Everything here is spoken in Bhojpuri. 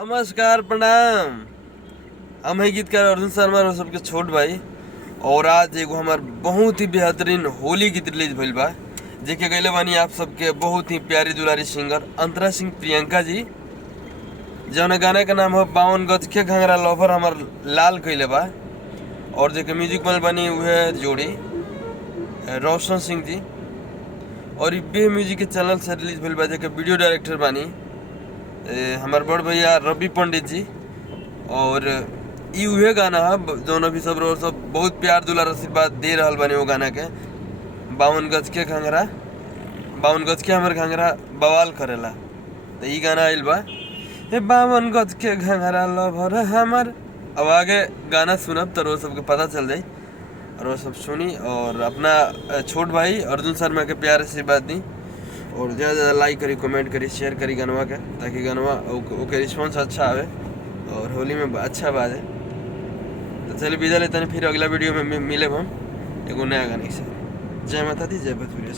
नमस्कार प्रणाम। हम है गीतकार अर्जुन शर्मा और सबके छोट भाई। और आज एगो हमार बहुत ही बेहतरीन होली गीत रिलीज भइल बा, जेके गैले बानी आप सबके बहुत ही प्यारी दुलारी सिंगर अंतरा सिंह प्रियंका जी, जौन गाना का नाम है 52 गज के घंगरा लवर हमार लाल कैले बा। और जेके म्यूजिक बनल बानी उहे जोड़ी रोशन सिंह जी। और ई बे म्यूजिक के चैनल से रिलीज भइल बा, जेके वीडियो डायरेक्टर बानी हमार बड़ भैया रवि पंडित जी। और ई उहे गाना है जौन अभी सब बहुत प्यार दुलार आशीर्वाद दे रहल बानी। वो गाना के 52 गज के घंगरा, 52 गज के हमर घंगरा बवाल करेला, तो ई गाना आइल बा 52 गज के घंगरा लवर हमर। अब आगे गाना सुनब तो रोज सबके पता चल जाई, और वो सब सुनी और अपना छोट भाई अर्जुन शर्मा के प्यार आशीर्वाद दी। और ज़्यादा ज़्यादा लाइक करी, कमेंट करी, शेयर करी गनवा के, ताकि गनवा ओके रिस्पॉन्स अच्छा आवे और होली में अच्छा बाजे। तो चलिए विदा लेते हैं, फिर अगला वीडियो में मिले हम एगो नया गाने से। जय माता दी, जय भोजपुरी।